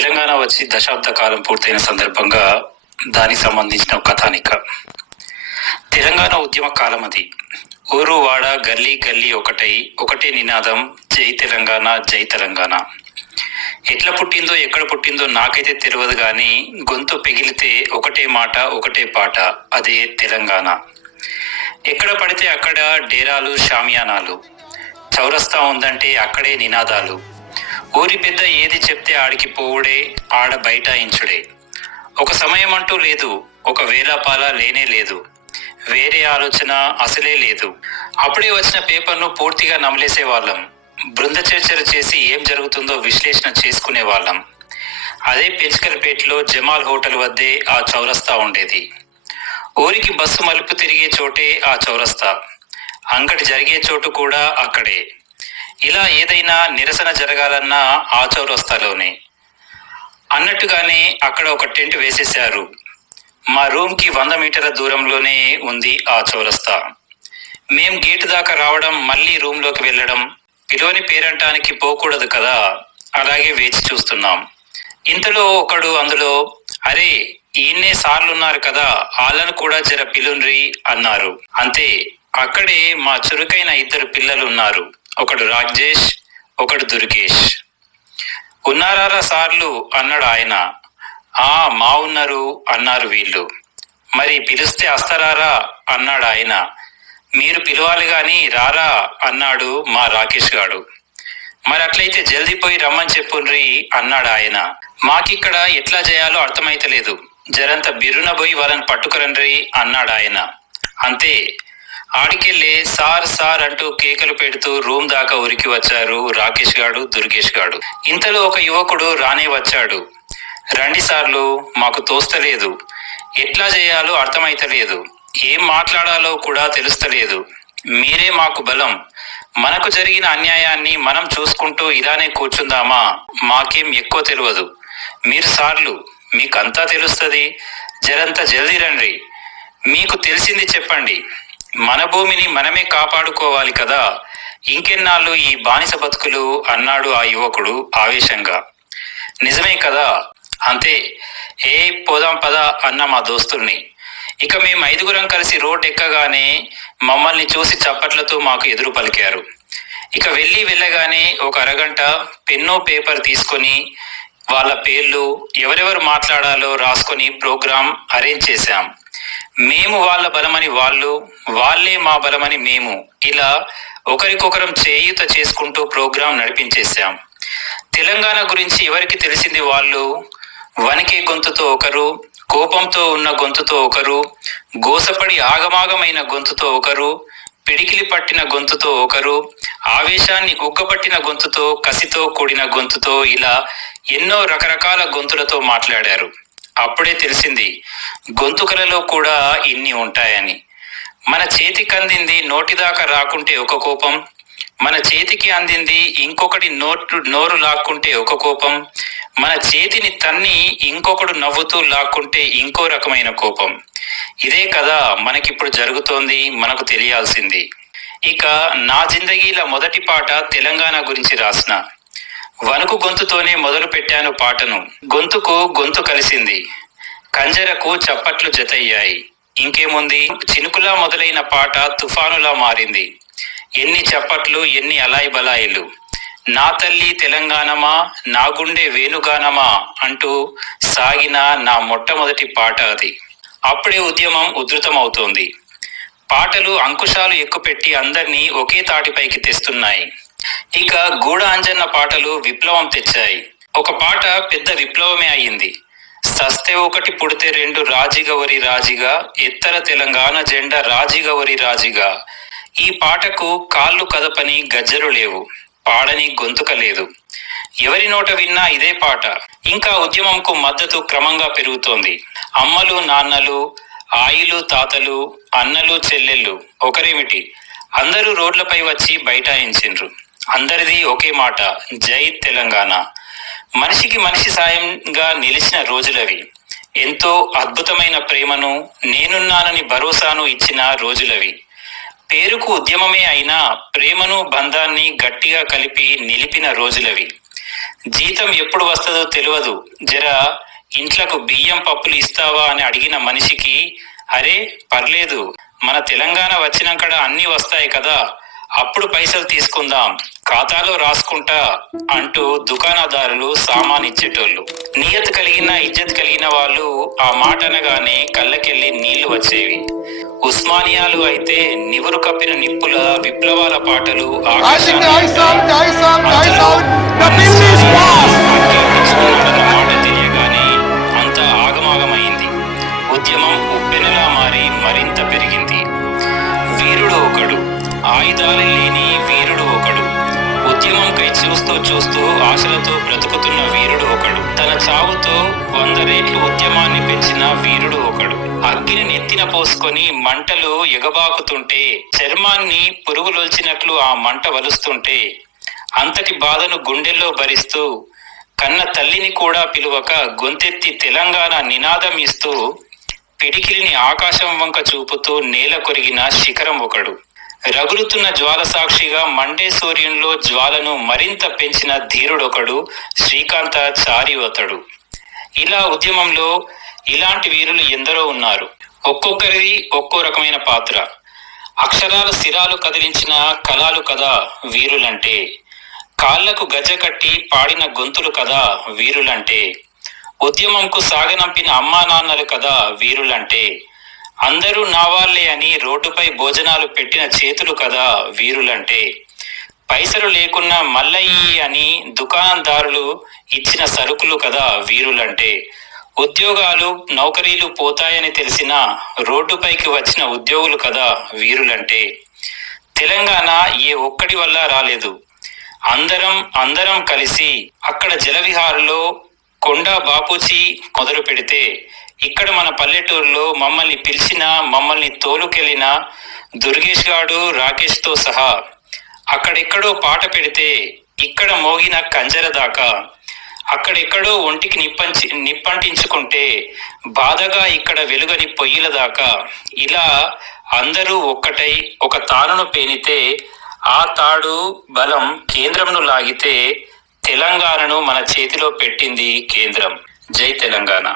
తెలంగాణ వచ్చి దశాబ్ద కాలం పూర్తయిన సందర్భంగా దానికి సంబంధించిన కథానిక. తెలంగాణ ఉద్యమ కాలం అది. ఊరు వాడ గల్లీ గల్లీ ఒకటై ఒకటే నినాదం జై తెలంగాణ జై తెలంగాణ. ఎట్లా పుట్టిందో ఎక్కడ పుట్టిందో నాకైతే తెలియదు కానీ గొంతు పెగిలితే ఒకటే మాట ఒకటే పాట అదే తెలంగాణ. ఎక్కడ పడితే అక్కడ డేరాలు షామియానాలు. చౌరస్తా ఉందంటే అక్కడే నినాదాలు. ఊరి పెద్ద ఏది చెప్తే ఆడికి పోవుడే ఆడ బైఠాయించుడే. ఒక సమయం అంటూ లేదు ఒక వేలాపాల లేనే లేదు. వేరే ఆలోచన అసలే లేదు. అప్పుడే వచ్చిన పేపర్ను పూర్తిగా నమలేసే వాళ్ళం బృంద చర్చలు చేసి ఏం జరుగుతుందో విశ్లేషణ చేసుకునే వాళ్ళం అదే పెంచకల్పేటలో జమాల్ హోటల్ వద్దే ఆ చౌరస్తా ఉండేది. ఊరికి బస్సు మలుపు తిరిగే చోటే ఆ చౌరస్తా. అంగటి జరిగే చోటు కూడా అక్కడే. ఇలా ఏదైనా నిరసన జరగాలన్నా ఆ చౌరస్తాలోనే అన్నట్టుగానే అక్కడ ఒక టెంట్ వేసేశారు. మా రూమ్కి వంద మీటర్ల దూరంలోనే ఉంది ఆ చౌరస్తా. మేం గేటు దాకా రావడం మళ్ళీ రూమ్లోకి వెళ్ళడం పిలోని పేరంటానికి పోకూడదు కదా? అలాగే వేచి చూస్తున్నాం. ఇంతలో ఒకడు అందులో అరే ఈయన్నే సార్లు ఉన్నారు కదా వాళ్ళను కూడా జర పిలున్రి అన్నారు. అంతే అక్కడే మా చురుకైన ఇద్దరు పిల్లలు ఉన్నారు ఒకడు రాజేష్ ఒకడు దుర్గేష్. ఉన్నారారా సార్లు? అన్నాడు ఆయన. ఆ మా ఉన్నారు అన్నారు వీళ్ళు. మరి పిలిస్తే అస్తరారా? అన్నాడు ఆయన. మీరు పిలవాలి గాని రారా? అన్నాడు మా రాకేష్ గాడు. మరి అట్లయితే జల్దీ పోయి రమ్మని చెప్పుండ్రి అన్నాడు ఆయన. మాకిక్కడ ఎట్లా చేయాలో అర్థమైతలేదు. జరంత బిరున పోయి వాళ్ళని పట్టుకురండ్రి అన్నాడు ఆయన. అంతే. ఆడికెళ్ళి సార్ సార్ అంటూ కేకలు పెడుతూ రూమ్ దాకా ఉరికి వచ్చారు రాకేష్ గాడు దుర్గేష్ గాడు. ఇంతలో ఒక యువకుడు రానే వచ్చాడు. రండి సార్లు మాకు తోస్తలేదు. ఎట్లా చేయాలో అర్థమైతలేదు. ఏం మాట్లాడాలో కూడా తెలుస్తలేదు. మీరే మాకు బలం. మనకు జరిగిన అన్యాయాన్ని మనం చూసుకుంటూ ఇలానే కూర్చుందామా? మాకేం ఎక్కువ తెలియదు మీరు సార్లు మీకంతా తెలుస్తుంది. జరంత జల్దీ రండి. మీకు తెలిసింది చెప్పండి. మన భూమిని మనమే కాపాడుకోవాలి కదా. ఇంకెన్నాళ్ళు ఈ బానిస బతుకులు అన్నాడు ఆ యువకుడు ఆవేశంగా. నిజమే కదా? అంతే. ఏ పోదాం పద అన్న మా దోస్తుల్ని. ఇక మేము ఐదుగురం కలిసి రోడ్ ఎక్కగానే మమ్మల్ని చూసి చప్పట్లతో మాకు ఎదురు పలికారు. ఇక వెళ్ళి వెళ్ళగానే ఒక అరగంట పెన్నో పేపర్ తీసుకొని వాళ్ళ పేర్లు ఎవరెవరు మాట్లాడాలో రాసుకొని ప్రోగ్రాం అరేంజ్ చేశాం. మేము వాళ్ళ బలమని వాళ్ళు వాళ్ళే మా బలమని మేము ఇలా ఒకరికొకరం చేయూత చేసుకుంటూ ప్రోగ్రాం నడిపించేశాం. తెలంగాణ గురించి ఎవరికి తెలిసింది వాళ్ళు? వణికే గొంతుతో ఒకరు కోపంతో ఉన్న గొంతుతో ఒకరు గోసపడి ఆగమాగమైన గొంతుతో ఒకరు పిడికిలి పట్టిన గొంతుతో ఒకరు ఆవేశాన్ని ఉక్కపట్టిన గొంతుతో కసితో కూడిన గొంతుతో ఇలా ఎన్నో రకరకాల గొంతులతో మాట్లాడారు. అప్పుడే తెలిసింది గొంతుకలలో కూడా ఇన్ని ఉంటాయని. మన చేతికి అందింది నోటి దాకా రాకుంటే ఒక కోపం మన చేతికి అందింది ఇంకొకటి నోట్లు నోరు లాక్కుంటే ఒక కోపం మన చేతిని తన్ని ఇంకొకడు నవ్వుతూ లాక్కుంటే ఇంకో రకమైన కోపం. ఇదే కదా మనకిప్పుడు జరుగుతోంది మనకు తెలియాల్సింది. ఇక నా జిందగీల మొదటి పాట తెలంగాణ గురించి రాసిన. వణుకు గొంతుతోనే మొదలు పెట్టాను పాటను. గొంతుకు గొంతు కలిసింది. కంజరకు చప్పట్లు జతయ్యాయి. ఇంకేముంది? చినుకులా మొదలైన పాట తుఫానులా మారింది. ఎన్ని చప్పట్లు ఎన్ని అలాయి బలాయిలు నా తల్లి తెలంగాణమా? నా గుండె వేణుగానమా? అంటూ సాగిన నా మొట్టమొదటి పాట అది. అప్పుడే ఉద్యమం ఉధృతమవుతోంది. పాటలు అంకుశాలు ఎక్కుపెట్టి అందరినీ ఒకే తాటిపైకి తెస్తున్నాయి. ఇక గూడ అంజన్న పాటలు విప్లవం తెచ్చాయి. ఒక పాట పెద్ద విప్లవమే అయ్యింది. సస్తే ఒకటి పుడితే రెండు రాజిగవరి రాజిగా ఎత్తర తెలంగాణ జెండా రాజిగవరి రాజిగా. ఈ పాటకు కాళ్ళు కదపని గజ్జలు లేవు పాడని గొంతుక లేదు. ఎవరి నోట విన్నా ఇదే పాట. ఇంకా ఉద్యమంకు మద్దతు క్రమంగా పెరుగుతోంది. అమ్మలు నాన్నలు ఆయిలు తాతలు అన్నలు చెల్లెళ్ళు ఒకరేమిటి? అందరూ రోడ్లపై వచ్చి బైఠాయించిండ్రు. అందరిది ఒకే మాట జై తెలంగాణ. మనిషికి మనిషి సాయంగా నిలిచిన రోజులవి. ఎంతో అద్భుతమైన ప్రేమను నేనున్నానని భరోసాను ఇచ్చిన రోజులవి. పేరుకు ఉద్యమమే అయినా ప్రేమను బంధాన్ని గట్టిగా కలిపి నిలిపిన రోజులవి. జీతం ఎప్పుడు వస్తుందో తెలియదు జర ఇంట్లకు బియ్యం పప్పులు ఇస్తావా అని అడిగిన మనిషికి అరే పర్లేదు. మన తెలంగాణ వచ్చినాకడ అన్నీ వస్తాయి కదా. అప్పుడు పైసలు తీసుకుందాం. ఖాతాలో రాసుకుంటా అంటూ దుకాణదారులు సామాన్ ఇచ్చేటోళ్ళు. నియత కలిగిన ఇజ్జత్ కలిగిన వాళ్ళు ఆ మాట అనగానే కళ్ళకెళ్ళి నీళ్ళు వచ్చేవి. ఉస్మానియాలు అయితే నివురు కప్పిన నిప్పుల విప్లవాల పాటలు మాట తెలియగానే అంతా ఆగమాగమైంది. ఉద్యమం ఉప్పెనలా మారి మరింత ఆయుధాలు లేని వీరుడు ఒకడు. ఉద్యమంకై చూస్తూ చూస్తూ ఆశలతో బ్రతుకుతున్న వీరుడు ఒకడు. తన చావుతో వంద రేట్లు ఉద్యమాన్ని పెంచిన వీరుడు ఒకడు. అగ్గిని నెత్తిన పోసుకొని మంటలు ఎగబాకుతుంటే చర్మాన్ని పురుగులొల్చినట్లు ఆ మంట వలుస్తుంటే అంతటి బాధను గుండెల్లో భరిస్తూ కన్న తల్లిని కూడా పిలువక గొంతెత్తి తెలంగాణ నినాదం ఇస్తూ పిడికిలిని ఆకాశం వంక చూపుతూ నేల కొరిగిన శిఖరం ఒకడు. రగులుతున్న జ్వాల సాక్షిగా మండే సూర్యునిలో జ్వాలను మరింత పెంచిన ధీరుడొకడు శ్రీకాంత చారివతడు. ఇలా ఉద్యమంలో ఇలాంటి వీరులు ఎందరో ఉన్నారు. ఒక్కొక్కరిది ఒక్కో రకమైన పాత్ర. అక్షరాల శిరాలు కదిలించిన కళాలు కదా వీరులంటే. కాళ్ళకు గజ కట్టి పాడిన గొంతులు కదా వీరులంటే. ఉద్యమంకు సాగనంపిన అమ్మా నాన్నలు కదా వీరులంటే. అందరూ నావాళ్ళే అని రోడ్డుపై భోజనాలు పెట్టిన చేతులు కదా వీరులంటే. పైసలు లేకున్నా మల్లయ్యి అని దుకాణదారులు ఇచ్చిన సరుకులు కదా వీరులంటే. ఉద్యోగాలు నౌకరీలు పోతాయని తెలిసిన రోడ్డుపైకి వచ్చిన ఉద్యోగులు కదా వీరులంటే. తెలంగాణ ఏ ఒక్కడి వల్ల రాలేదు. అందరం అందరం కలిసి అక్కడ జలవిహారులో కొండా బాపూచి మొదలు పెడితే ఇక్కడ మన పల్లెటూరులో మమ్మల్ని పిలిచిన మమ్మల్ని తోలుకెళ్ళిన దుర్గేష్ గాడు రాకేష్తో సహా అక్కడెక్కడో పాట పెడితే ఇక్కడ మోగిన కంజర దాకా అక్కడెక్కడో ఒంటికి నిప్పంచి నిప్పంటించుకుంటే బాధగా ఇక్కడ వెలుగని పొయ్యిల దాకా. ఇలా అందరూ ఒక్కటై ఒక తానును పేనితే ఆ తాడు బలం కేంద్రంను లాగితే తెలంగాణను మన చేతిలో పెట్టింది కేంద్రం. జై తెలంగాణ.